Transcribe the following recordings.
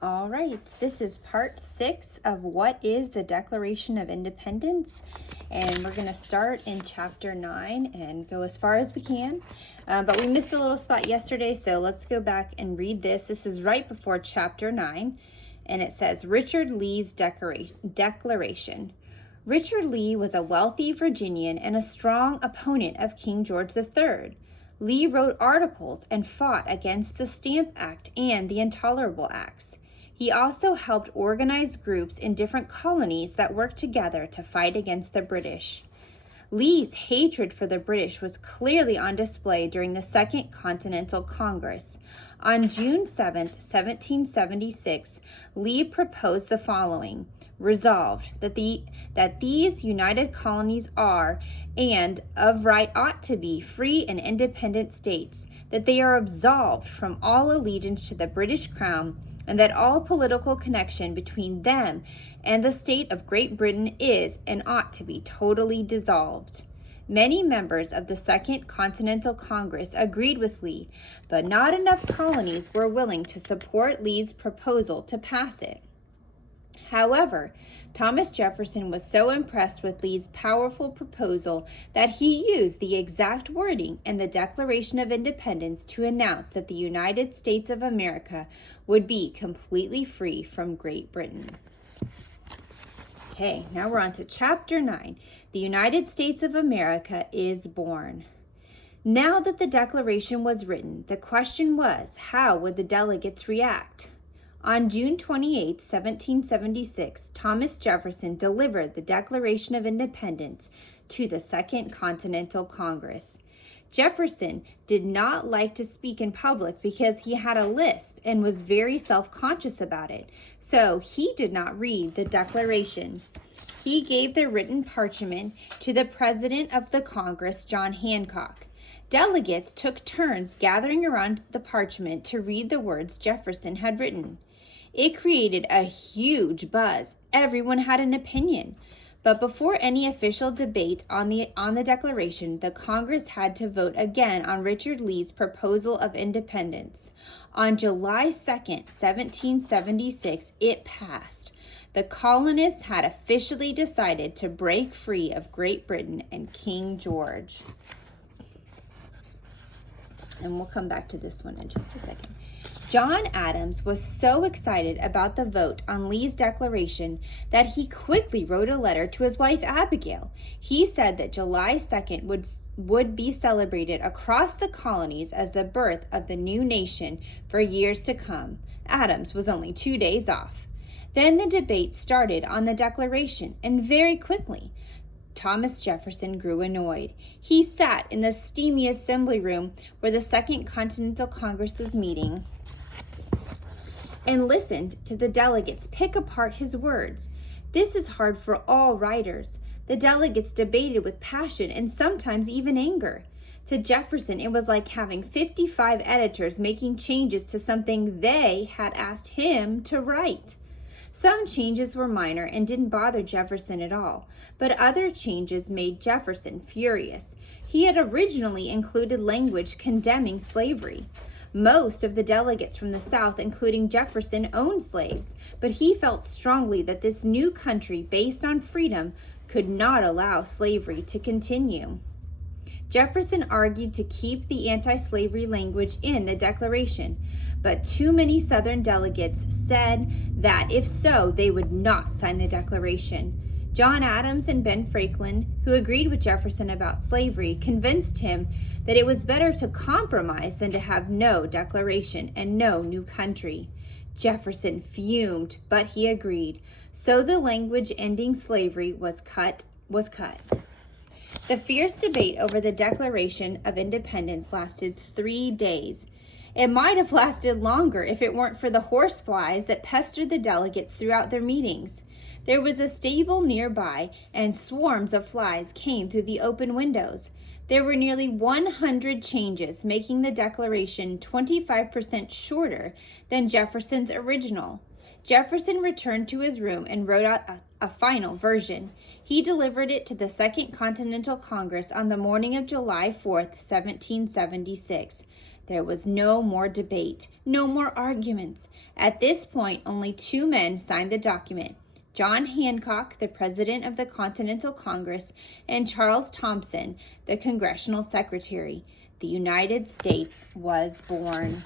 All right, this is part 6 of what is the Declaration of Independence, and we're going to start in chapter 9 and go as far as we can, but we missed a little spot yesterday, so let's go back and read this. This is right before chapter 9, and it says Richard Lee's Declaration. Richard Lee was a wealthy Virginian and a strong opponent of King George III. Lee wrote articles and fought against the Stamp Act and the Intolerable Acts. He also helped organize groups in different colonies that worked together to fight against the British. Lee's hatred for the British was clearly on display during the Second Continental Congress. On June 7, 1776, Lee proposed the following: Resolved, that these united colonies are, and of right ought to be, free and independent states, that they are absolved from all allegiance to the British Crown, and that all political connection between them and the state of Great Britain is and ought to be totally dissolved. Many members of the Second Continental Congress agreed with Lee, but not enough colonies were willing to support Lee's proposal to pass it. However, Thomas Jefferson was so impressed with Lee's powerful proposal that he used the exact wording in the Declaration of Independence to announce that the United States of America would be completely free from Great Britain. Okay, now we're on to chapter 9. The United States of America is born. Now that the Declaration was written, the question was, how would the delegates react? On June 28, 1776, Thomas Jefferson delivered the Declaration of Independence to the Second Continental Congress. Jefferson did not like to speak in public because he had a lisp and was very self-conscious about it, so he did not read the Declaration. He gave the written parchment to the President of the Congress, John Hancock. Delegates took turns gathering around the parchment to read the words Jefferson had written. It created a huge buzz. Everyone had an opinion. But before any official debate on the Declaration, the Congress had to vote again on Richard Lee's proposal of independence. On July 2nd, 1776, it passed. The colonists had officially decided to break free of Great Britain and King George. And we'll come back to this one in just a second. John Adams was so excited about the vote on Lee's declaration that he quickly wrote a letter to his wife Abigail. He said that July 2nd would be celebrated across the colonies as the birth of the new nation for years to come. Adams was only 2 days off. Then the debate started on the Declaration, and very quickly, Thomas Jefferson grew annoyed. He sat in the steamy assembly room where the Second Continental Congress was meeting and listened to the delegates pick apart his words. This is hard for all writers. The delegates debated with passion and sometimes even anger. To Jefferson, it was like having 55 editors making changes to something they had asked him to write. Some changes were minor and didn't bother Jefferson at all, but other changes made Jefferson furious. He had originally included language condemning slavery. Most of the delegates from the South, including Jefferson, owned slaves, but he felt strongly that this new country based on freedom could not allow slavery to continue. Jefferson argued to keep the anti-slavery language in the Declaration, but too many Southern delegates said that if so, they would not sign the Declaration. John Adams and Ben Franklin, who agreed with Jefferson about slavery, convinced him that it was better to compromise than to have no declaration and no new country. Jefferson fumed, but he agreed. So the language ending slavery was cut. The fierce debate over the Declaration of Independence lasted 3 days. It might have lasted longer if it weren't for the horseflies that pestered the delegates throughout their meetings. There was a stable nearby, and swarms of flies came through the open windows. There were nearly 100 changes, making the Declaration 25% shorter than Jefferson's original. Jefferson returned to his room and wrote out a final version. He delivered it to the Second Continental Congress on the morning of July 4th, 1776. There was no more debate, no more arguments. At this point, only two men signed the document: John Hancock, the president of the Continental Congress, and Charles Thomson, the congressional secretary. The United States was born.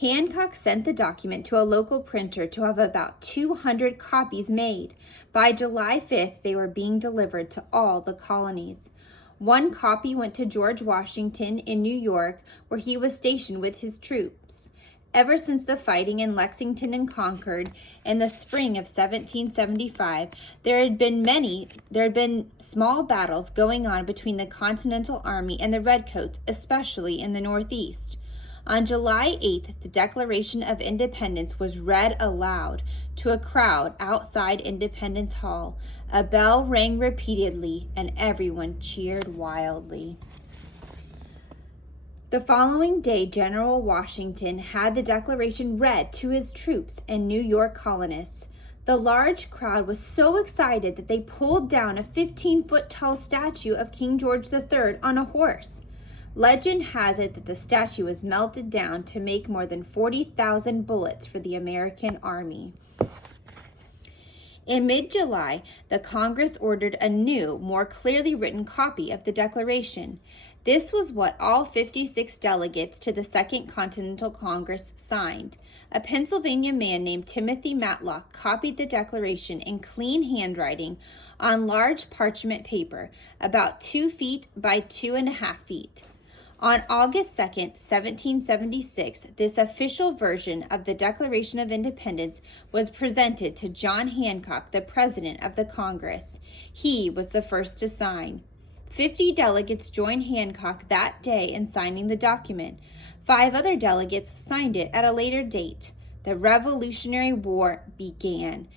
Hancock sent the document to a local printer to have about 200 copies made. By July 5th, they were being delivered to all the colonies. One copy went to George Washington in New York, where he was stationed with his troops. Ever since the fighting in Lexington and Concord in the spring of 1775, there had been small battles going on between the Continental Army and the Redcoats, especially in the Northeast. On July 8th, the Declaration of Independence was read aloud to a crowd outside Independence Hall. A bell rang repeatedly, and everyone cheered wildly. The following day, General Washington had the Declaration read to his troops and New York colonists. The large crowd was so excited that they pulled down a 15-foot tall statue of King George III on a horse. Legend has it that the statue was melted down to make more than 40,000 bullets for the American Army. In mid-July, the Congress ordered a new, more clearly written copy of the Declaration. This was what all 56 delegates to the Second Continental Congress signed. A Pennsylvania man named Timothy Matlock copied the Declaration in clean handwriting on large parchment paper, about 2 feet by 2.5 feet. On August 2, 1776, this official version of the Declaration of Independence was presented to John Hancock, the president of the Congress. He was the first to sign. 50 delegates joined Hancock that day in signing the document. 5 other delegates signed it at a later date. The Revolutionary War began,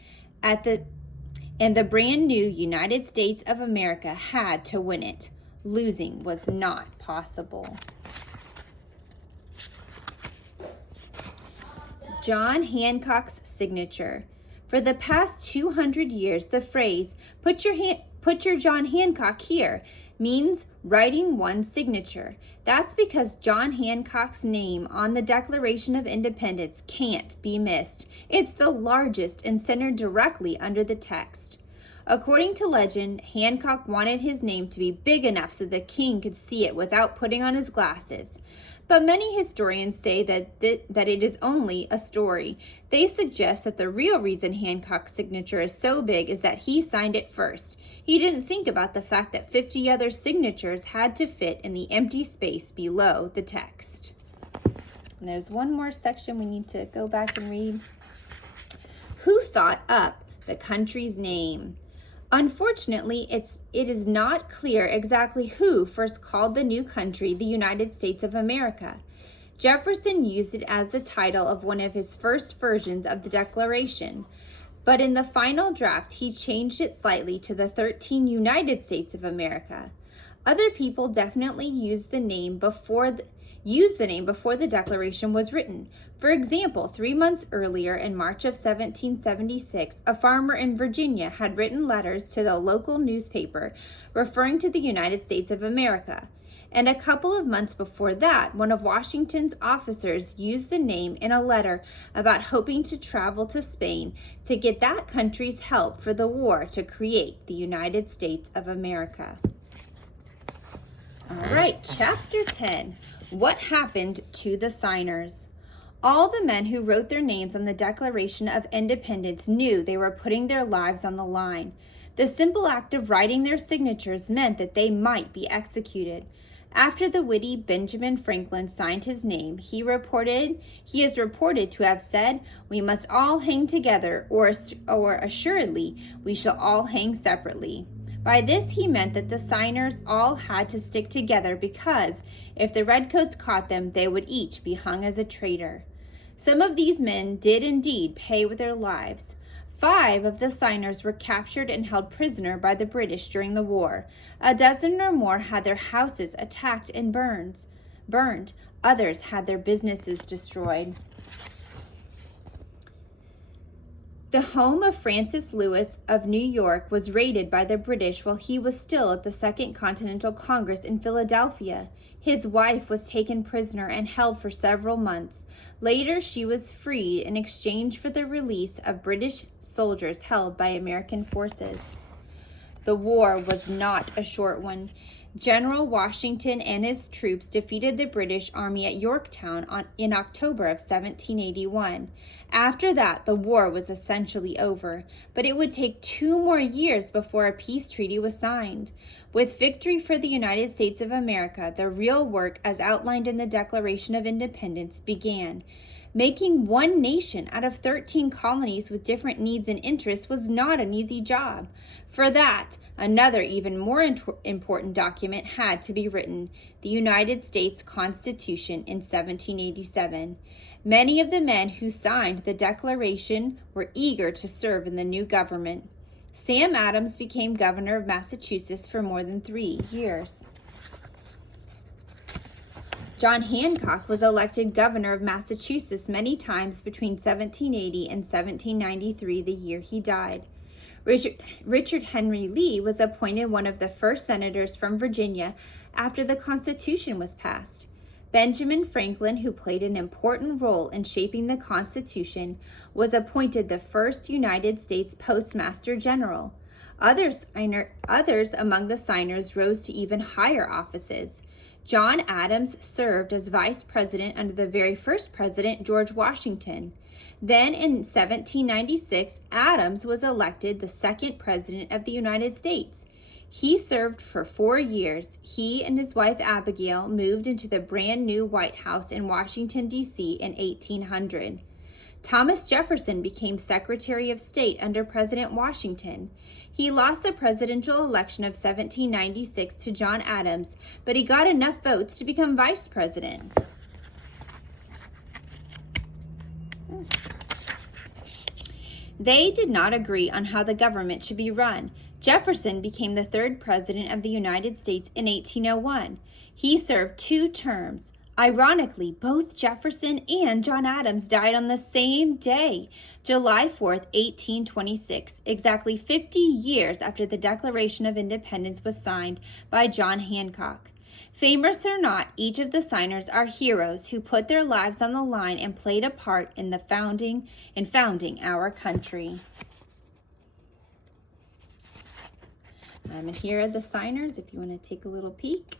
and the brand new United States of America had to win it. Losing was not possible. John Hancock's signature. For the past 200 years, the phrase, put your John Hancock here, means writing one signature. That's because John Hancock's name on the Declaration of Independence can't be missed. It's the largest and centered directly under the text. According to legend, Hancock wanted his name to be big enough so the king could see it without putting on his glasses. But many historians say that it is only a story. They suggest that the real reason Hancock's signature is so big is that he signed it first. He didn't think about the fact that 50 other signatures had to fit in the empty space below the text. And there's one more section we need to go back and read. Who thought up the country's name? Unfortunately, it is not clear exactly who first called the new country the United States of America. Jefferson used it as the title of one of his first versions of the Declaration, but in the final draft, he changed it slightly to the 13 United States of America. Other people definitely used the name before the Declaration was written. For example, 3 months earlier, in March of 1776, a farmer in Virginia had written letters to the local newspaper referring to the United States of America. And a couple of months before that, one of Washington's officers used the name in a letter about hoping to travel to Spain to get that country's help for the war to create the United States of America. All right, Chapter 10. What happened to the signers? All the men who wrote their names on the Declaration of Independence knew they were putting their lives on the line. The simple act of writing their signatures meant that they might be executed. After the witty Benjamin Franklin signed his name, he is reported to have said, "We must all hang together, or assuredly we shall all hang separately." By this he meant that the signers all had to stick together because if the redcoats caught them, they would each be hung as a traitor. Some of these men did indeed pay with their lives. 5 of the signers were captured and held prisoner by the British during the war. A dozen or more had their houses attacked and burned. Others had their businesses destroyed. The home of Francis Lewis of New York was raided by the British while he was still at the Second Continental Congress in Philadelphia. His wife was taken prisoner and held for several months. Later, she was freed in exchange for the release of British soldiers held by American forces. The war was not a short one. General Washington and his troops defeated the British Army at Yorktown in October of 1781. After that, the war was essentially over, but it would take 2 more years before a peace treaty was signed. With victory for the United States of America, the real work, as outlined in the Declaration of Independence, began. Making one nation out of 13 colonies with different needs and interests was not an easy job. For that, another even more important document had to be written, the United States Constitution in 1787. Many of the men who signed the Declaration were eager to serve in the new government. Sam Adams became governor of Massachusetts for more than 3 years. John Hancock was elected governor of Massachusetts many times between 1780 and 1793, the year he died. Richard Henry Lee was appointed one of the first senators from Virginia after the Constitution was passed. Benjamin Franklin, who played an important role in shaping the Constitution, was appointed the first United States Postmaster General. Others among the signers rose to even higher offices. John Adams served as vice president under the very first president, George Washington. Then in 1796, Adams was elected the second president of the United States. He served for 4 years. He and his wife Abigail moved into the brand new White House in Washington, D.C. in 1800. Thomas Jefferson became Secretary of State under President Washington. He lost the presidential election of 1796 to John Adams, but he got enough votes to become vice president. They did not agree on how the government should be run. Jefferson became the third president of the United States in 1801. He served 2 terms. Ironically, both Jefferson and John Adams died on the same day, July 4th, 1826, exactly 50 years after the Declaration of Independence was signed by John Hancock. Famous or not, each of the signers are heroes who put their lives on the line and played a part in founding our country. And here are the signers if you want to take a little peek.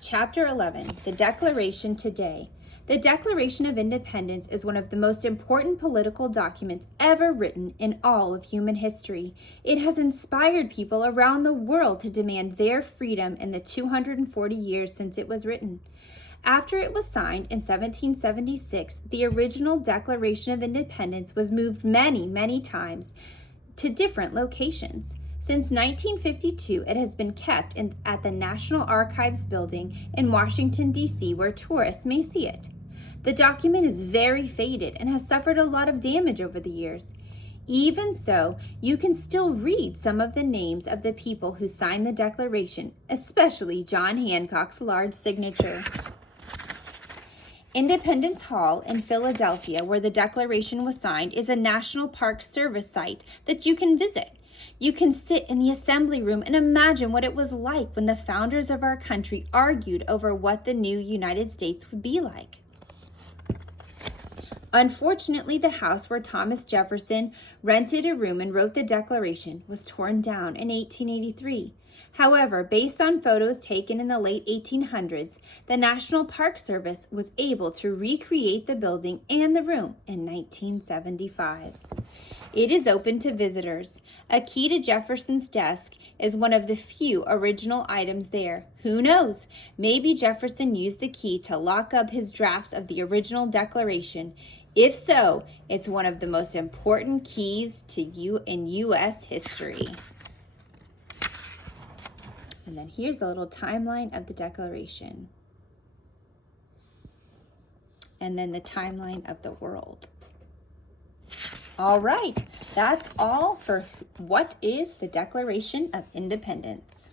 Chapter 11, the Declaration Today. The Declaration of Independence is one of the most important political documents ever written in all of human history. It has inspired people around the world to demand their freedom in the 240 years since it was written. After it was signed in 1776, the original Declaration of Independence was moved many, many times to different locations. Since 1952, it has been kept at the National Archives building in Washington, D.C., where tourists may see it. The document is very faded and has suffered a lot of damage over the years. Even so, you can still read some of the names of the people who signed the Declaration, especially John Hancock's large signature. Independence Hall in Philadelphia, where the Declaration was signed, is a National Park Service site that you can visit. You can sit in the assembly room and imagine what it was like when the founders of our country argued over what the new United States would be like. Unfortunately, the house where Thomas Jefferson rented a room and wrote the Declaration was torn down in 1883. However, based on photos taken in the late 1800s, the National Park Service was able to recreate the building and the room in 1975. It is open to visitors. A key to Jefferson's desk is one of the few original items there. Who knows? Maybe Jefferson used the key to lock up his drafts of the original Declaration. If so, it's one of the most important keys in U.S. history. And then here's a little timeline of the Declaration. And then the timeline of the world. All right, that's all for what is the Declaration of Independence.